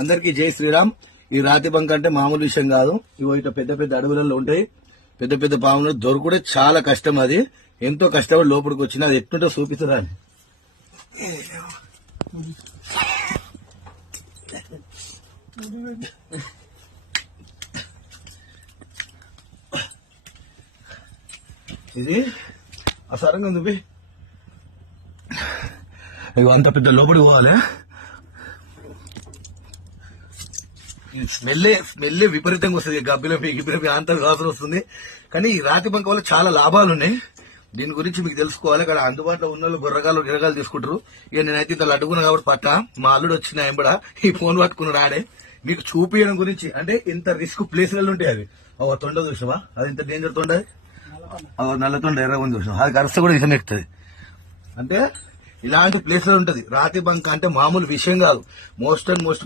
అందరికీ జై శ్రీరామ్. ఈ రాతి బంక అంటే మామూలు విషయం కాదు. ఇవో ఇట్లా పెద్ద పెద్ద అడవులలో ఉంటాయి. పెద్ద పెద్ద పాములు దొరకడే చాలా కష్టం. అది ఎంతో కష్టపడి లోపలికి వచ్చిన అది ఎట్లుంటో చూపిస్తుందా. ఇది ఆ సరంగా నువ్వే ఇవి అంత పెద్ద లోపలికి పోవాలి. స్మెల్లే విపరీతంగా వస్తుంది. గబ్బిలపి అంత వాసన వస్తుంది. కానీ ఈ రాతి బంక వల్ల చాలా లాభాలు ఉన్నాయి. దీని గురించి మీకు తెలుసుకోవాలి. ఇక్కడ అందుబాటులో ఉన్న వాళ్ళు గిరగాలు తీసుకుంటారు. ఇక నేనైతే ఇంత అడుగున్నా కాబట్టి పట్టా మా అల్లుడు వచ్చిన ఎంబడ ఈ ఫోన్ పట్టుకున్నాడు ఆడే. మీకు చూపించడం గురించి అంటే ఇంత రిస్క్ ప్లేస్లలో ఉంటాయి. అవి తొండ చూసావా, అది ఇంత డేంజర్ తొండ, నల్ల తొండ ఎర్ర ఉంది చూసావా, అది కరిస్తే కూడా ఇసం ఎక్కుతుంది. అంటే ఇలాంటి ప్లేస్ లో ఉంటది రాతి బంక. అంటే మామూలు విషయం కాదు. Most and most